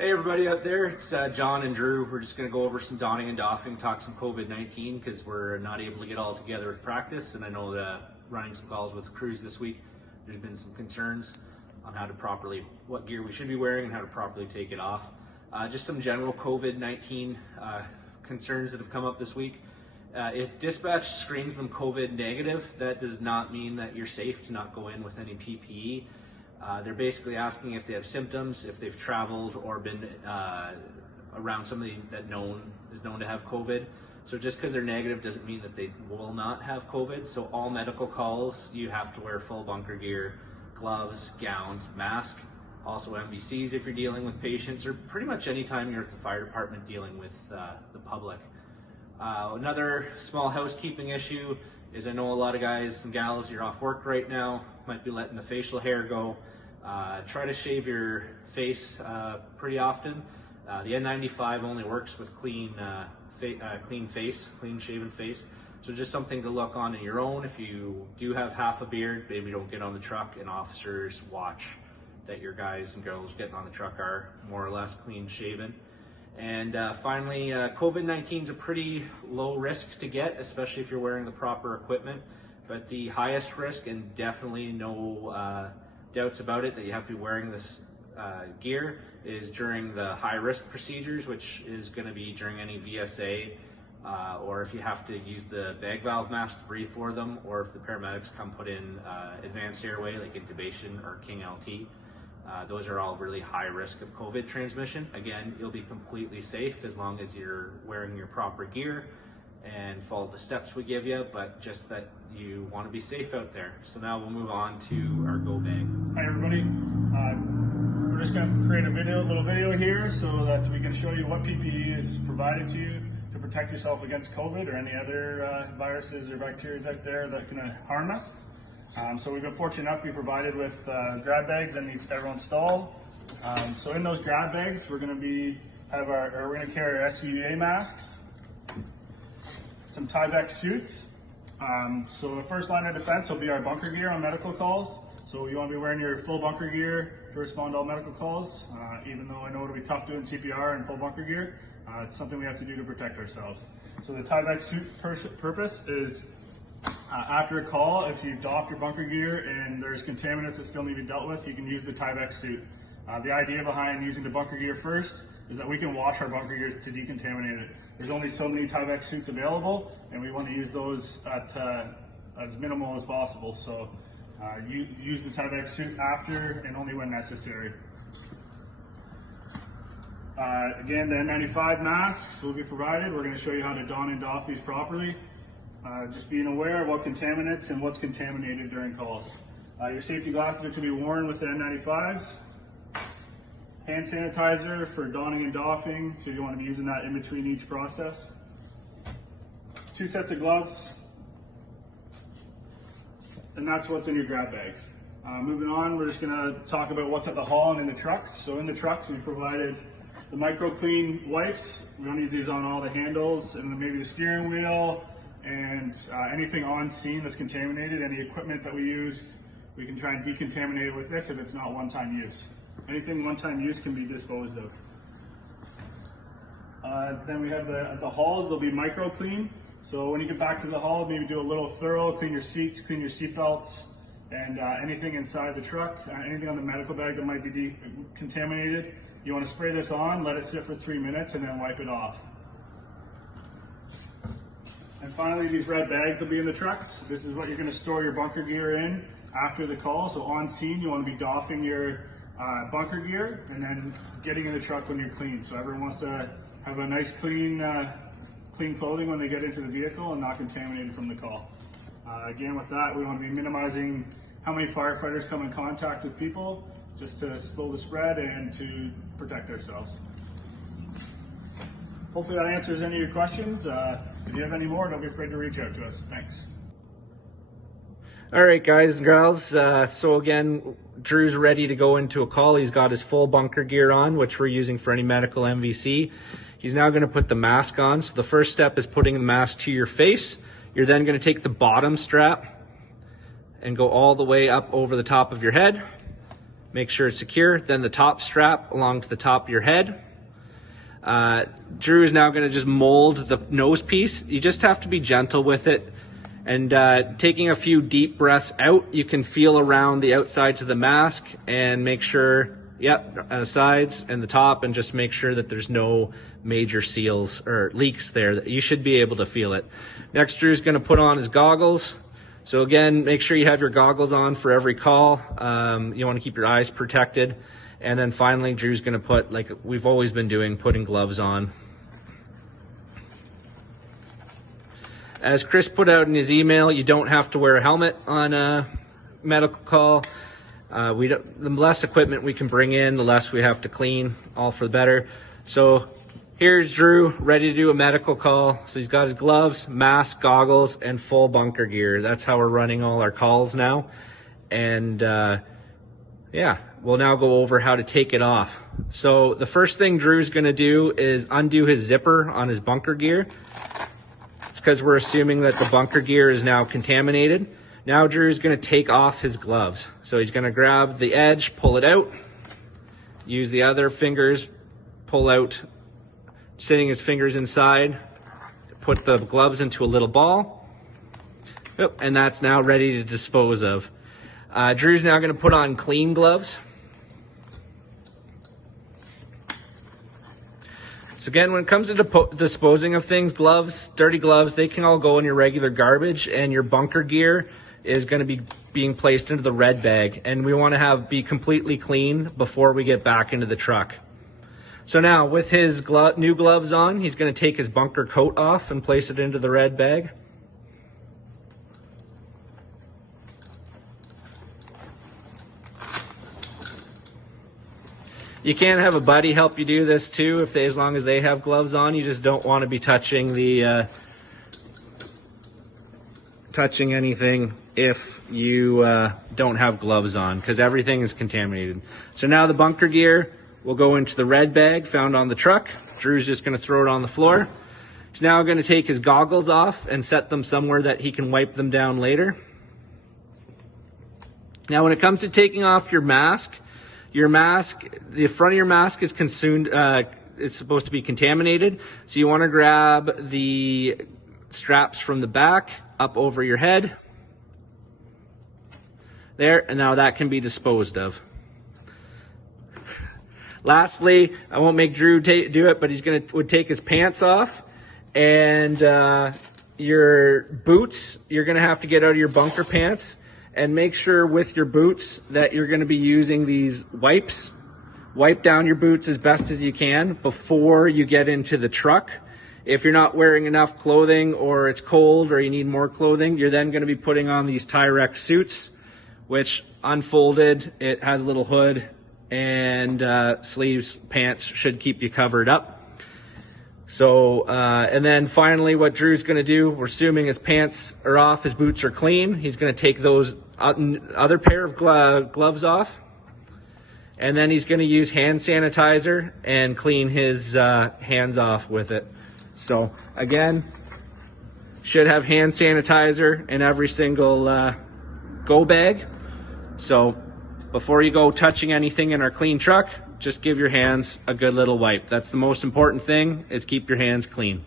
Hey everybody out there, it's John and Drew. We're just going to go over some donning and doffing, talk some COVID-19 because we're not able to get all together with practice, and I know that running some calls with crews this week, there's been some concerns on how to properly, what gear we should be wearing and how to properly take it off. Just some general COVID-19 concerns that have come up this week. If dispatch screens them COVID negative, that does not mean that you're safe to not go in with any PPE. They're basically asking if they have symptoms, if they've traveled or been around somebody that is known to have COVID. So just because they're negative doesn't mean that they will not have COVID. So all medical calls, you have to wear full bunker gear, gloves, gowns, mask, also MVCs if you're dealing with patients, or pretty much anytime you're at the fire department dealing with the public. Another small housekeeping issue is I know a lot of guys and gals, you're off work right now, might be letting the facial hair go. Try to shave your face pretty often. The N95 only works with clean shaven face. So just something to look on your own. If you do have half a beard, maybe don't get on the truck, and officers watch that your guys and girls getting on the truck are more or less clean shaven. And finally, COVID-19 is a pretty low risk to get, especially if you're wearing the proper equipment. But the highest risk, and definitely no doubts about it, that you have to be wearing this gear is during the high-risk procedures, which is going to be during any VSA, or if you have to use the bag valve mask to breathe for them, or if the paramedics come put in advanced airway like intubation or King LT. Those are all really high risk of COVID transmission. Again, you'll be completely safe as long as you're wearing your proper gear and follow the steps we give you, but just that you want to be safe out there. So now we'll move on to our go bag. Hi everybody. We're just going to create a little video here so that we can show you what PPE is provided to you to protect yourself against COVID or any other viruses or bacteria out there that can harm us. So we've been fortunate enough to be provided with grab bags in everyone's stall. So in those grab bags, we're going to carry our SCBA masks, some Tyvek suits. So the first line of defense will be our bunker gear on medical calls. So you want to be wearing your full bunker gear to respond to all medical calls. Even though I know it'll be tough doing CPR in full bunker gear, it's something we have to do to protect ourselves. So the Tyvek suit purpose is after a call, if you've doffed your bunker gear and there's contaminants that still need to be dealt with, you can use the Tyvek suit. The idea behind using the bunker gear first is that we can wash our bunker gear to decontaminate it. There's only so many Tyvek suits available, and we want to use those at as minimal as possible. So you use the Tyvek suit after and only when necessary. Again, the N95 masks will be provided. We're going to show you how to don and doff these properly. Just being aware of what contaminants and what's contaminated during calls. Your safety glasses are to be worn with the N95. Hand sanitizer for donning and doffing, so you want to be using that in between each process. 2 sets of gloves, and that's what's in your grab bags. Moving on, we're just going to talk about what's at the hall and in the trucks. So in the trucks, we provided the micro clean wipes. We're going to use these on all the handles and maybe the steering wheel, and anything on scene that's contaminated, any equipment that we use, we can try and decontaminate it with this if it's not one-time use. Anything one-time use can be disposed of. Then we have the halls, they'll be micro clean. So when you get back to the hall, maybe do a little thorough, clean your seats, clean your seat belts, and anything inside the truck, anything on the medical bag that might be contaminated. You want to spray this on, let it sit for 3 minutes, and then wipe it off. And finally, these red bags will be in the trucks. This is what you're going to store your bunker gear in after the call. So on scene, you want to be doffing your bunker gear and then getting in the truck when you're clean. So everyone wants to have a nice clean clothing when they get into the vehicle and not contaminated from the call. Again, with that, we want to be minimizing how many firefighters come in contact with people, just to slow the spread and to protect ourselves. Hopefully that answers any of your questions. If you have any more, don't be afraid to reach out to us. Thanks. All right, guys and girls. So again, Drew's ready to go into a call. He's got his full bunker gear on, which we're using for any medical MVC. He's now going to put the mask on. So the first step is putting the mask to your face. You're then going to take the bottom strap and go all the way up over the top of your head. make sure it's secure. Then the top strap along to the top of your head. Drew is now going to just mold the nose piece. You just have to be gentle with it. And taking a few deep breaths out, you can feel around the outsides of the mask and make sure, sides and the top, and just make sure that there's no major seals or leaks there. You should be able to feel it. Next, Drew's going to put on his goggles. So again, make sure you have your goggles on for every call. You want to keep your eyes protected. And then finally, Drew's going to put, like we've always been doing, putting gloves on. As Chris put out in his email, you don't have to wear a helmet on a medical call. The less equipment we can bring in, the less we have to clean, all for the better. So here's Drew ready to do a medical call. So he's got his gloves, mask, goggles, and full bunker gear. That's how we're running all our calls now. And we'll now go over how to take it off. So the first thing Drew's gonna do is undo his zipper on his bunker gear. Because we're assuming that the bunker gear is now contaminated. Now Drew's going to take off his gloves. So he's going to grab the edge, pull it out, use the other fingers, pull out, sitting his fingers inside, put the gloves into a little ball, and that's now ready to dispose of. Drew's now going to put on clean gloves. So again, when it comes to disposing of things, gloves, dirty gloves, they can all go in your regular garbage, and your bunker gear is going to be being placed into the red bag, and we want to be completely clean before we get back into the truck. So now with his new gloves on, he's going to take his bunker coat off and place it into the red bag. You can have a buddy help you do this too, as long as they have gloves on. You just don't want to be touching touching anything if you don't have gloves on, because everything is contaminated. So now the bunker gear will go into the red bag found on the truck. Drew's just going to throw it on the floor. He's now going to take his goggles off and set them somewhere that he can wipe them down later. Now when it comes to taking off your mask, the front of your mask is consumed, it's supposed to be contaminated. So you want to grab the straps from the back up over your head. There, and now that can be disposed of. Lastly, I won't make Drew do it, but would take his pants off, and your boots, you're gonna have to get out of your bunker pants. And make sure with your boots that you're going to be using these wipes. Wipe down your boots as best as you can before you get into the truck. If you're not wearing enough clothing, or it's cold, or you need more clothing, you're then going to be putting on these Tyrex suits, which unfolded, it has a little hood, and sleeves, pants should keep you covered up. So, and then finally what Drew's going to do, we're assuming his pants are off, his boots are clean. He's going to take those other pair of gloves off. And then he's going to use hand sanitizer and clean his hands off with it. So again, should have hand sanitizer in every single go bag. So before you go touching anything in our clean truck, just give your hands a good little wipe. That's the most important thing, is keep your hands clean.